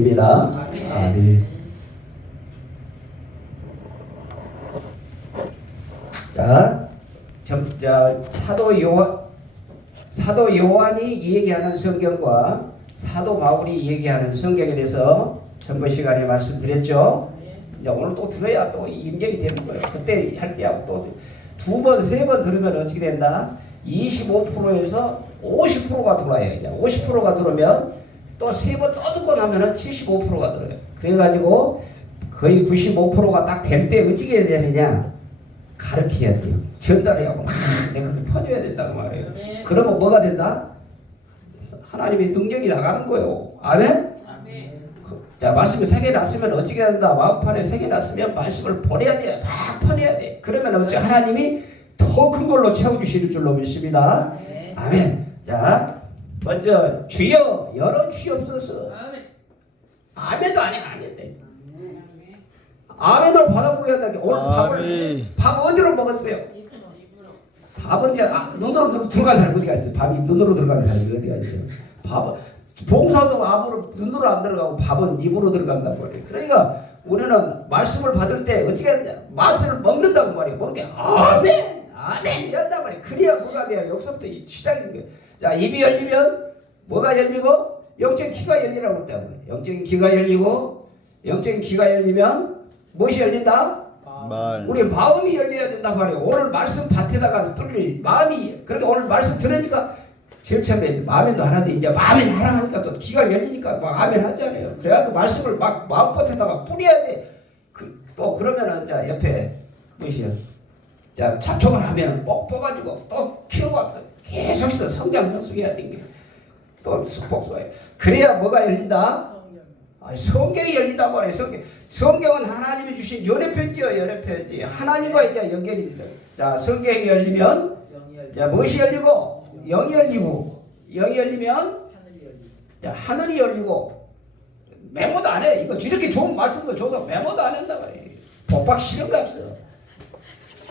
입니다. 아멘. 자, 사도 요한이 얘기하는 성경과 사도 바울이 얘기하는 성경에 대해서 전번 시간에 말씀드렸죠. 이제 오늘 또 들어야 또 임경이 되는 거예요. 그때 할 때하고 또 두 번, 세 번 들으면 어떻게 된다? 25%에서 50%가 들어와요. 이제 50%가 들어오면 또 세 번 또 듣고 나면은 75%가 들어요. 그래가지고 거의 95%가 딱 될 때 어떻게 해야 되느냐? 가르쳐야 돼요. 전달해야 하고 막 내 것을 퍼줘야 된다고 말해요. 그러면 뭐가 된다? 하나님의 능력이 나가는 거예요. 아멘? 자, 말씀을 새겨놨으면 어떻게 한다? 마음판에 새겨놨으면 말씀을 보내야 돼. 막 보내야 돼. 그러면 어째 하나님이 더 큰 걸로 채워주시는 줄로 믿습니다. 아멘. 자, 먼저 주여 열어 주시옵소서. 아멘도 안 해. 아멘도. 아멘으로 받아보게 한다. 오늘 밥 어디로 먹었어요? 밥은 이제 눈으로 들어간 사람이 어디가 있어요? 밥이 눈으로 들어간 사람이 어디가 있어요? 밥은 봉사도 앞으로 눈으로 안 들어가고 밥은 입으로 들어간단 말이에요. 그러니까 우리는 말씀을 받을 때 어떻게 하느냐? 말씀을 먹는다고 말이에요. 먹는 게 아멘, 아멘 이런단 말이에요. 그래야 뭐가 돼요? 여기서부터 시작인 거예요. 자, 입이 열리면 뭐가 열리고 영적인 귀가 열리라고 했다고 그래요. 영적인 귀가 열리고 영적인 귀가 열리면 무엇이 열린다? 우리 마음이 열려야 된단 말이에요. 오늘 말씀 밭에다가 뿌릴 마음이, 그러니까 오늘 말씀 들으니까 제일 처음에 아멘도 하나도 이제 아멘 하라 하니까 또 귀가 열리니까 막 아멘 하잖아요. 그래가지고 말씀을 막 마음밭에다가 뿌려야 돼. 또 그러면은 자 옆에 무엇이요? 자 잡초만 하면은 뻑 뽑아가지고 또 키우고 계속해서 성장성숙해야 되는 게 또 복수해. 그래야 뭐가 열린다? 성경이 열린다고 하네. 성경은 하나님이 주신 연애편지요. 연애편지. 하나님과 이제 연결이 돼요. 자, 성경이 열리면 자, 무엇이 열리고? 영이 열리고. 영이 열리면 자, 하늘이 열리고. 메모도 안 해. 이거 이렇게 좋은 말씀도 줘도 메모도 안 한다 말이에요. 복박 싫은 거 없어.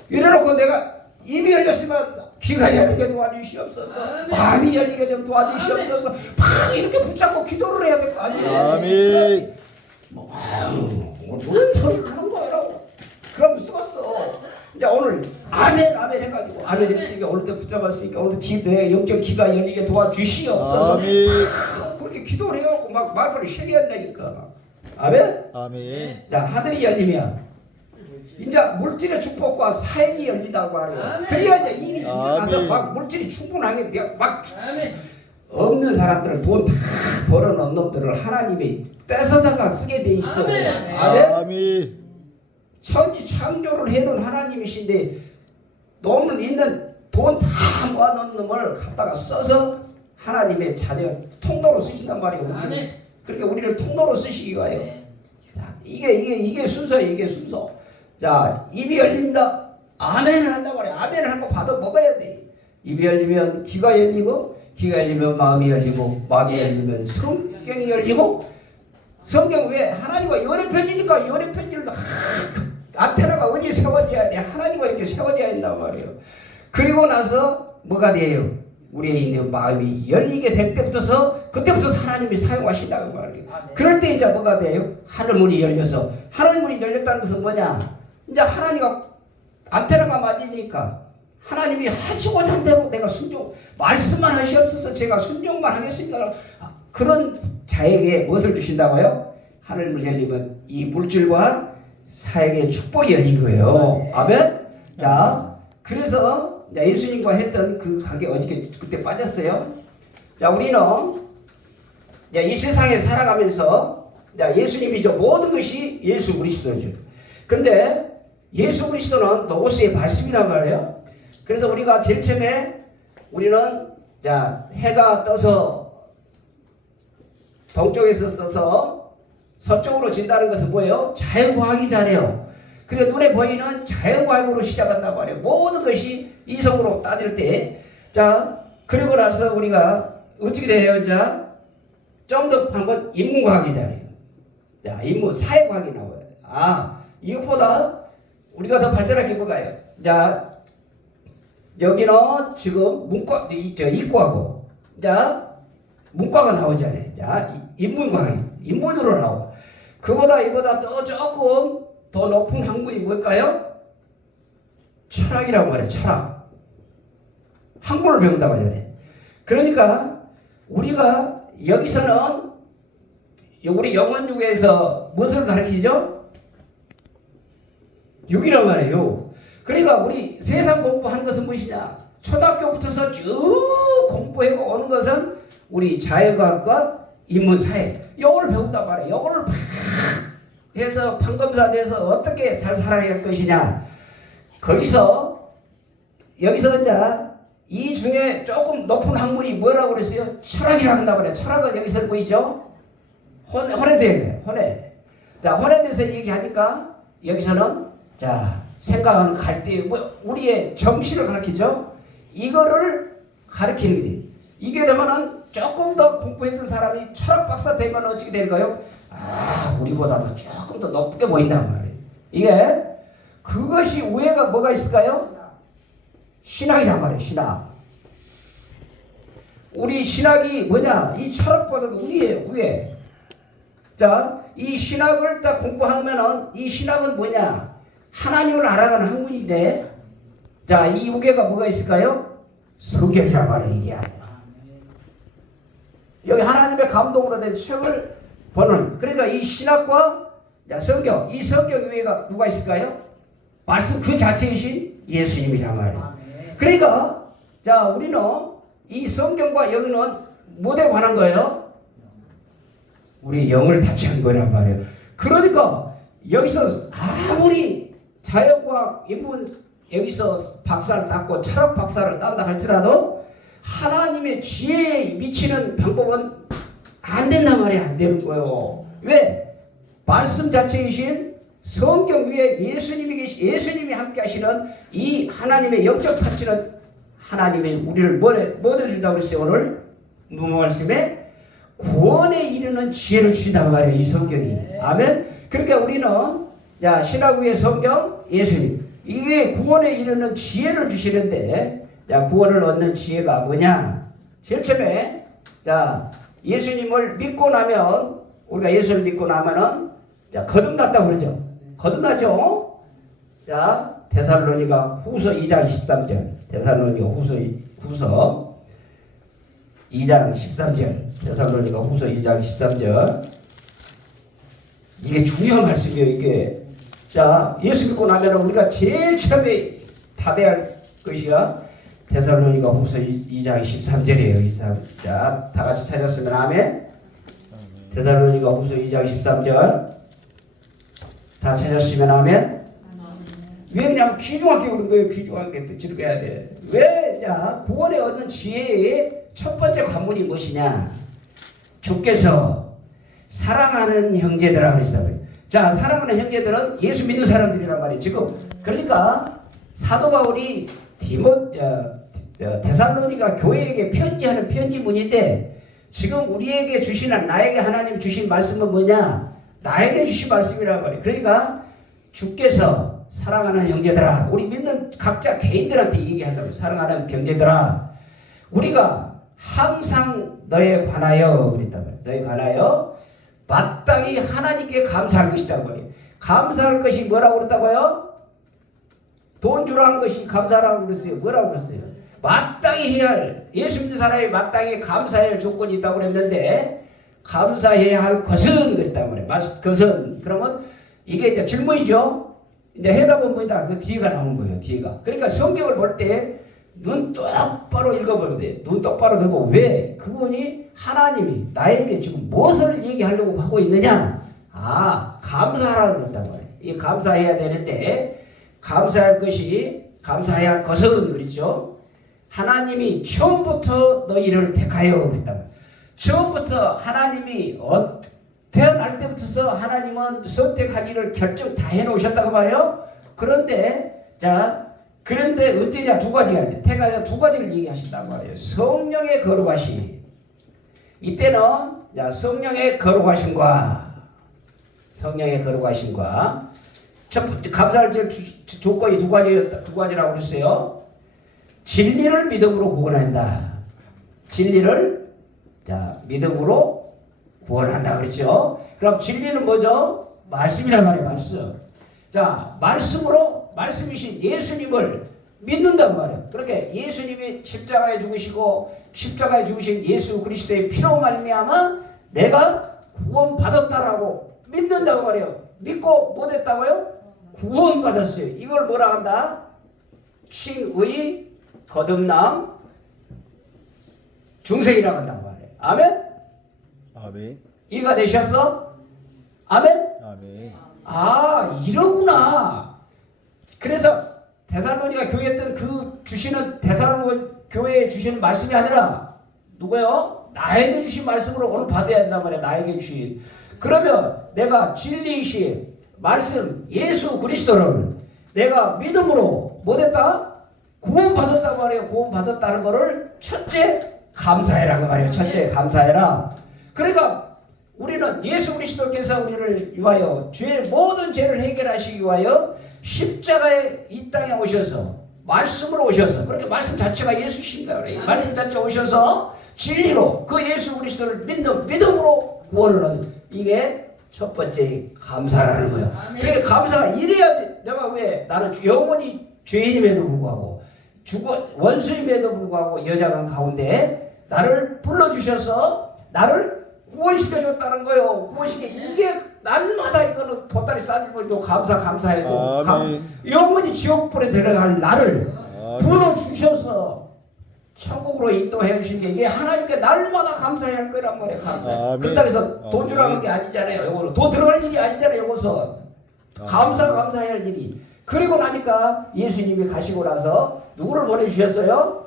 이래놓고 내가 입이 열렸으면 귀가 열리게 도와주시옵소서. 마음이 열리게 좀 도와주시옵소서. 막 이렇게 붙잡고 기도를 해야 될 거 아니에요. 아멘. 무슨 소리를 하는 거라고. 그럼 쓰겠어. 이제 오늘 아멘 아멘 해가지고 아멘 했으니까 오늘도 붙잡았으니까 오늘 내 영적 귀가 열리게 도와주시옵소서. 아멘. 그렇게 기도를 해갖고 막 말을 쉬게 한다니까. 아멘. 아멘. 자, 하늘이 열리면 이제 물질의 축복과 사역이 열리다고 하래요. 그래야 이제 일이 일어나서 막 물질이 충분하게 돼. 막 없는 사람들은 돈 다 벌어놓은 놈들을 하나님이 뺏어다가 쓰게 돼 있어요. 아멘. 천지 창조를 해놓은 하나님이신데 놈은 있는 돈 다 모아놓은 놈을 갖다가 써서 하나님의 자녀 통로로 쓰신단 말이에요. 그렇게 우리를 통로로 쓰시기 위하여. 자, 이게 순서예요. 이게 순서. 자, 입이 열립니다. 아멘을 한다고 그래. 아멘을 하고 받아 먹어야 돼. 입이 열리면 귀가 열리고, 귀가 열리면 마음이 열리고, 마음이 열리면 성경이 열리고, 성경 왜? 하나님과 연애편지니까 연애편지를 안테나가 어디에 세워져야 돼? 하나님과 이렇게 세워져야 된단 말이에요. 그리고 나서 뭐가 돼요? 우리의 있는 마음이 열리게 될 때부터서 그때부터 하나님이 사용하신다고 말이에요. 그럴 때 이제 뭐가 돼요? 하늘문이 열려서 하늘문이 열렸다는 것은 뭐냐? 이제 하나님과 안테나가 맞으니까 하나님이 하시고자 한 대로 내가 순종 말씀만 하시옵소서 제가 순종만 하겠습니다. 그런 자에게 무엇을 주신다고요? 하늘문 열리면 이 물질과 사역의 축복이 열린 거예요. 아멘. 자, 그래서 예수님과 했던 그 관계 어저께 그때 빠졌어요. 자, 우리는 이 세상에 살아가면서 예수님이죠. 모든 것이 예수 그리스도죠. 근데 예수 그리스도는 노고스의 말씀이란 말이에요. 그래서 우리가 제일 처음에 우리는 자 해가 떠서 동쪽에서 떠서 서쪽으로 진다는 것은 뭐예요? 자연과학이잖아요. 그리고 눈에 보이는 자연과학으로 시작한단 말이에요. 모든 것이 이성으로 따질 때. 자, 그리고 나서 우리가 어떻게 돼요? 자, 좀 더 한번 인문과학이잖아요. 자, 인문, 사회과학이 나와요. 이것보다 우리가 더 발전할 게 뭐가요? 자, 여기는 지금 이과고, 자, 문과가 나오잖아요. 자, 인문과학. 인문으로 나오고. 그보다 이보다 또 조금 더 높은 학문이 뭘까요? 철학이라고 말해요. 철학. 학문을 배운다고 하잖아요. 그러니까 우리가 여기서는 우리 영원육에서 무엇을 가르치죠? 육이라고 말해요. 그러니까 우리 세상 공부한 것은 무엇이냐? 초등학교부터서 쭉 공부해고 온 것은 우리 자연과학과 인문사회 요거를 배운단 말이에요. 요거를 막 해서 판검사 돼서 어떻게 살아야 할 것이냐. 거기서 여기서 이제 이 중에 조금 높은 학문이 뭐라고 그랬어요? 철학이라고 한단 말이에요. 철학은 여기서 보이죠? 혼에 혼에. 자, 혼에 대해서 얘기하니까 여기서는 자 생각하는 갈대 우리의 정신을 가르치죠. 이거를 가르치는 게 이게 되면은 조금 더 공부했던 사람이 철학 박사 되면 어떻게 될까요? 아, 우리보다도 조금 더 높게 보인단 말이에요. 이게 그것이 우애가 뭐가 있을까요? 신학이란 말이에요. 신학. 우리 신학이 뭐냐? 이 철학보다도 우애. 자, 이 신학을 딱 공부하면은 이 신학은 뭐냐? 하나님을 알아가는 학문인데, 자, 이 우애가 뭐가 있을까요? 성경이란 말이에요. 이게 아니야. 여기 하나님의 감동으로 된 책을 보는. 그러니까 이 신학과 자, 성경, 이 성경 위에가 누가 있을까요? 말씀 그 자체이신 예수님이란 말이에요. 그러니까 자, 우리는 이 성경과 여기는 뭐에 관한 거예요? 우리 영을 다치는 거란 말이에요. 그러니까 여기서 아무리 자연과학 인문 여기서 박사를 땄고 철학 박사를 딴다 할지라도 하나님의 지혜에 미치는 방법은 안 된단 말이에요. 안 되는 거예요. 왜? 말씀 자체이신 성경 위에 예수님이 함께 하시는 이 하나님의 영적 타치는 하나님이 우리를 뭐 해준다고 그랬어요? 오늘 뭐 말씀에 구원에 이르는 지혜를 주신다고 말이에요. 이 성경이. 아멘. 그러니까 우리는 자 신학 위에 성경 예수님 이게 구원에 이르는 지혜를 주시는데 자 구원을 얻는 지혜가 뭐냐? 제일 처음에 자 예수님을 믿고 나면 우리가 예수를 믿고 나면은 자 거듭났다고 그러죠. 거듭나죠. 자 데살로니가 후서 2장 13절 데살로니가 후서 2장 13절 데살로니가 후서 2장 13절 이게 중요한 말씀이에요. 이게 자 예수 믿고 나면 우리가 제일 처음에 답해야 할 것이야 데살로니가 후서 2장 13절이에요. 자 다같이 찾았으면 아멘. 데살로니가 후서 2장 13절 다 찾았으면 아멘. 왜 그냥 귀중하게 그런 거예요. 귀중하게 또 즐겨야 돼. 왜? 자 구원에 얻는 지혜의 첫 번째 관문이 무엇이냐? 주께서 사랑하는 형제들아 그러시다. 자 사랑하는 형제들은 예수 믿는 사람들이란 말이에요. 지금 그러니까 사도 바울이 데살로니가 교회에게 편지하는 편지문인데 지금 우리에게 주시는 나에게 하나님 주신 말씀은 뭐냐? 나에게 주신 말씀이란 말이에요. 그러니까 주께서 사랑하는 형제들아 우리 믿는 각자 개인들한테 얘기한다고 사랑하는 형제들아 우리가 항상 너에 관하여 그랬단 말이에요. 너에 관하여 마땅히 하나님께 감사할 것이라고 말이에요. 감사할 것이 뭐라고 그랬다고요? 돈 주라 한 것이 감사라고 그랬어요. 뭐라고 그랬어요? 마땅히 해야 할 예수 믿는 사람이 마땅히 감사해야 할 조건이 있다고 그랬는데 감사해야 할 것은 그랬단 말이에요. 것은 그러면 이게 이제 질문이죠. 이제 해답은 뭐다? 그 뒤가 나오는 거예요. 뒤가. 그러니까 성경을 볼 때 눈 똑바로 읽어보면 돼요. 눈 똑바로 들고 왜? 그분이 하나님이 나에게 지금 무엇을 얘기하려고 하고 있느냐? 아, 감사하라고 그랬단 말이에요. 이 감사해야 되는데 감사할 것이 감사해야 할 것은 그렇죠. 하나님이 처음부터 너희를 택하여 그랬단 말이에요. 처음부터 하나님이 태어날 때부터 하나님은 선택하기를 결정 다 해놓으셨다고 말이에요. 그런데 어쩌냐 두 가지가 있는데 태가 두 가지를 얘기하신단 말이에요. 성령의 거룩하심. 이때는 자, 성령의 거룩하심과 첫 번째 감사할 조건이 두 가지라고 그랬어요. 진리를 믿음으로 구원한다. 진리를 자 믿음으로 구원한다 그랬죠. 그럼 진리는 뭐죠? 말씀이란 말이에요. 말씀. 자, 말씀이신 예수님을 믿는단 말이에요. 그렇게 예수님이 십자가에 죽으시고 십자가에 죽으신 예수 그리스도의 피로 말미암아 내가 구원받았다라고 믿는다고 말이에요. 믿고 뭐 됐다고요? 구원받았어요. 이걸 뭐라 한다? 킹의 거듭남 중생이라고 한다고 말이에요. 아멘? 아멘. 이해가 되셨어? 아멘? 아멘. 아, 이러구나. 그래서 데살로니가 교회에 있던 그 주시는 데살로니가 교회에 주시는 말씀이 아니라 누구요? 나에게 주신 말씀으로 오늘 받아야 한단 말이야. 나에게 주신. 그러면 내가 진리이신 말씀 예수 그리스도를 내가 믿음으로 뭐 됐다? 구원받았단 말이에요. 구원받았다는 거를 첫째 감사해라 그 말이에요. 첫째 감사해라. 그러니까 우리는 예수 그리스도께서 우리를 위하여 죄의 모든 죄를 해결하시기 위하여 십자가에 이 땅에 오셔서 말씀으로 오셔서 그렇게 말씀 자체가 예수신다 그래요. 말씀 자체 오셔서 진리로 그 예수 그리스도를 믿는 믿음으로 구원을 얻는 이게 첫 번째 감사라는 거예요. 그러니까 감사가 이래야 돼. 내가 왜 나는 영원히 죄인임에도 불구하고 원수임에도 불구하고 여자간 가운데 나를 불러주셔서 나를 구원시켜줬다는 거예요. 이게 날마다 이거는 보따리 싸들고 감사해도 영원히 지옥불에 들어갈 나를 불러주셔서 천국으로 인도해 주신 게 이게 하나님께 날마다 감사해야 할 거란 말이에요. 그렇다고 해서 돈 주라는 게 아니잖아요. 요거는 돈 들어갈 일이 아니잖아요. 요것은 감사해야 할 일이. 그리고 나니까 예수님이 가시고 나서 누구를 보내주셨어요?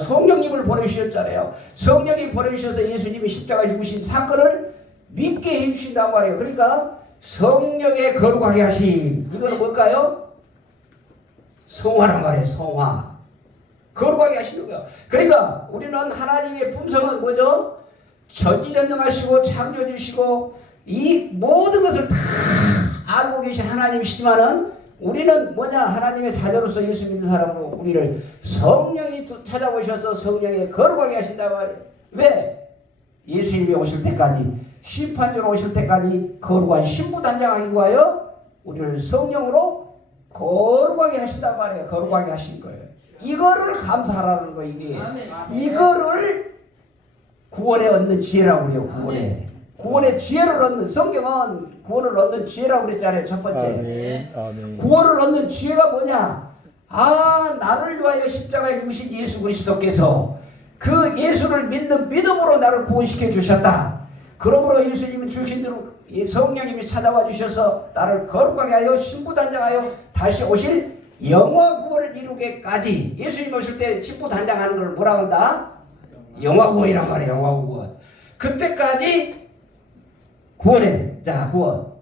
성령님을 보내주셨잖아요. 성령이 보내주셔서 예수님이 십자가에 죽으신 사건을 믿게 해주신단 말이에요. 그러니까 성령의 거룩하게 하심. 이거는 뭘까요? 성화란 말이에요. 성화. 거룩하게 하시는 거예요. 그러니까 우리는 하나님의 품성은 뭐죠? 전지전능하시고 창조주시고 이 모든 것을 다 알고 계신 하나님이시지만은 우리는 뭐냐? 하나님의 자녀로서 예수 믿는 사람으로 우리를 성령이 찾아오셔서 성령의 거룩하게 하신다고 말이에요. 왜? 예수님이 오실 때까지 심판주로 오실 때까지 거룩한 신부단장하기 위하여 우리를 성령으로 거룩하게 하신단 말이에요. 거룩하게 하신 거예요. 이거를 감사하라는 거 이게. 이거를 구원에 얻는 지혜라고 그래요. 구원의 지혜를 얻는 성경은 구원을 얻는 지혜라고 그랬잖아요. 첫 번째. 아멘. 구원을 얻는 지혜가 뭐냐? 아, 나를 위하여 십자가에 죽으신 예수 그리스도께서 그 예수를 믿는 믿음으로 나를 구원시켜 주셨다. 그러므로 예수님은 주신 대로 성령님이 찾아와 주셔서 나를 거룩하게 하여 신부단장하여 다시 오실 영화 구원을 이루게까지 예수님 오실 때 신부단장하는 걸 뭐라고 한다? 영화 구원이란 말이에요. 영화 구원. 그때까지 구원해. 자, 구원.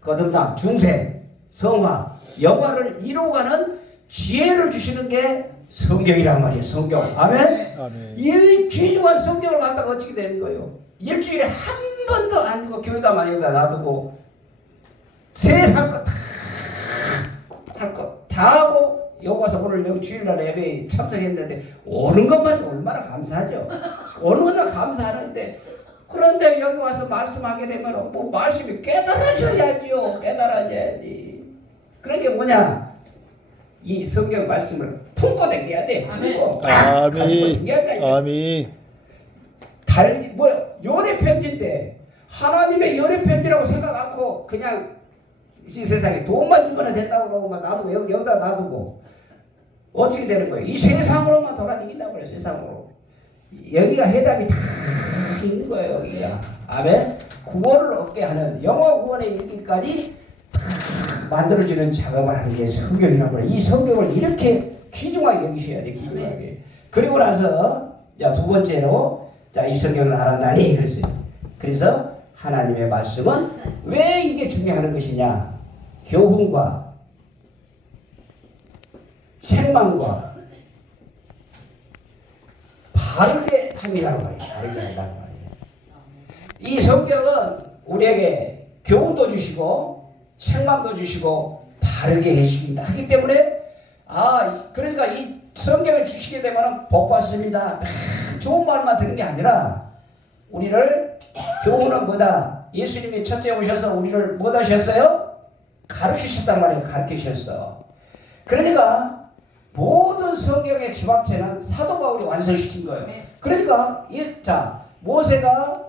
거듭남, 중생, 성화, 영화를 이루어가는 지혜를 주시는 게 성경이란 말이에요. 성경. 아멘? 이 귀중한 성경을 갖다가 어떻게 되는 거예요? 일주일에 한 번도 안 읽고 교회다 많이 놔두고 세상 거 다 할 거 다 하고 여기 와서 오늘 여기 주일날 예배에 참석했는데 오는 것만 얼마나 감사하죠. 오는 것만 감사하는데 그런데 여기 와서 말씀하게 되면 뭐 말씀이 깨달아져야지요. 깨달아져야지. 그러니까 뭐냐? 이 성경 말씀을 품고 다녀야 돼. 품고. 아멘. 연애 편지인데 하나님의 연애 편지라고 생각 않고 그냥 이 세상에 돈만 주면 된다고 그러고만 놔두고 여기다 놔두고 어떻게 되는 거예요? 이 세상으로만 돌아다닌다고 그래요. 세상으로. 여기가 해답이 다 있는 거예요. 여기가. 아멘. 구원을 얻게 하는 영화 구원에 이르기까지 다 만들어주는 작업을 하는 게 성경이라고 그래요. 이 성경을 이렇게 귀중하게 여기셔야 돼. 귀중하게. 그리고 나서 두 번째로 이 성경을 알았나니 그랬어요. 그래서 하나님의 말씀은 왜 이게 중요한 것이냐? 교훈과 책망과 바르게 함이라고 말이에요. 바르게 한다는 말이에요. 이 성경은 우리에게 교훈도 주시고 책망도 주시고 바르게 해주신다 하기 때문에 그러니까 이 성경을 주시게 되면 복 받습니다. 좋은 말만 듣는 게 아니라 우리를 교훈은 뭐다? 예수님이 첫째 오셔서 우리를 뭐 하셨어요? 가르치셨단 말이에요. 가르치셨어. 그러니까 모든 성경의 집합체는 사도 바울이 완성시킨 거예요. 그러니까 모세가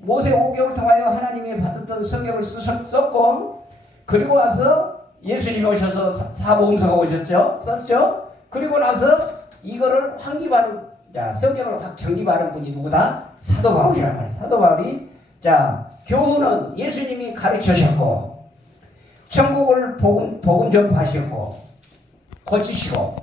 모세 오경을 통하여 하나님이 받았던 성경을 썼고, 그리고 와서 예수님이 오셔서 사복음서가 오셨죠? 썼죠? 그리고 나서 이거를 성경을 확 정립하는 분이 누구다? 사도 바울이란 말이에요. 사도 바울이 교훈은 예수님이 가르치셨고, 천국을 복음 전파하셨고, 고치시고,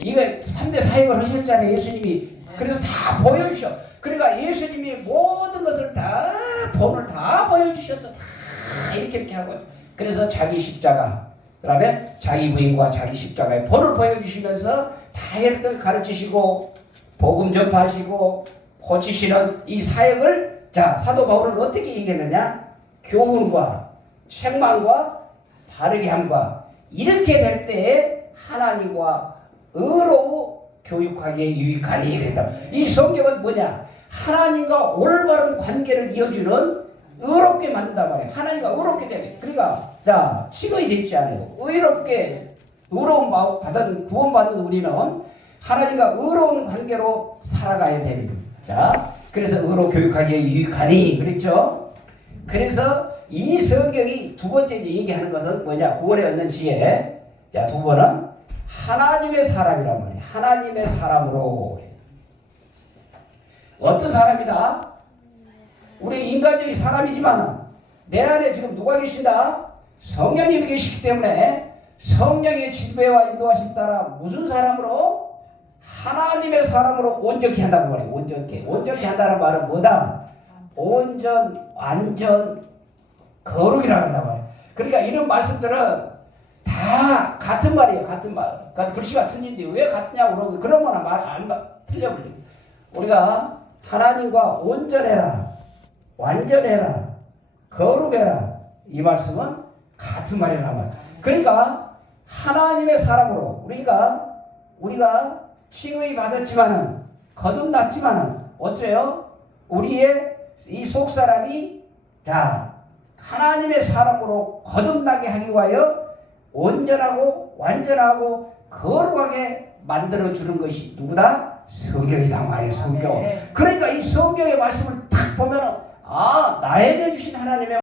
이게 3대 사역을 하셨잖아요. 예수님이. 그래서 다 보여주셔. 그러니까 예수님이 모든 것을 다 본을 다 보여주셔서 다 이렇게 하고, 그래서 자기 십자가, 그 다음에 자기 부인과 자기 십자가의 본을 보여주시면서 다 이렇게 가르치시고 복음 전파하시고 고치시는 이 사역을 사도 바울은 어떻게 얘기했느냐? 교훈과 책망과 바르게 함과 이렇게 될 때에 하나님과 의로 교육하기에 유익하니 그랬다. 이 성경은 뭐냐? 하나님과 올바른 관계를 이어주는 의롭게 만든단 말이에요. 하나님과 의롭게 되면. 그러니까 칭의되어 있지 않아요. 의로운 받은 구원받는 우리는 하나님과 의로운 관계로 살아가야 되는 거예요. 그래서 의로 교육하기에 유익하니 그랬죠. 그래서 이 성경이 두 번째 얘기하는 것은 뭐냐? 구원에 얻는 지혜. 두 번은 하나님의 사람이란 말이에요. 하나님의 사람으로. 어떤 사람이다? 우리 인간적인 사람이지만 내 안에 지금 누가 계신다? 성령님이 계시기 때문에 성령의 지배와 인도하심 따라 무슨 사람으로? 하나님의 사람으로 온전케 한다고 말해요. 온전케 한다는 말은 뭐다? 온전, 완전, 거룩이라고 한다고 말해요. 그러니까 이런 말씀들은 다 같은 말이에요. 같은 말. 글씨가 틀린데 왜 같냐고 그러면 말 틀려버려요. 우리가 하나님과 온전해라, 완전해라, 거룩해라, 이 말씀은 같은 말이란 말이에요. 그러니까 하나님의 사람으로 우리가 칭의 받았지만은 거듭났지만은 어째요? 우리의 이 속사람이 하나님의 사람으로 거듭나게 하기 위하여 온전하고 완전하고 거룩하게 만들어주는 것이 누구다? 성경이다 말이에요. 성경. 그러니까 이 성경의 말씀을 딱 보면은 나에게 주신 하나님의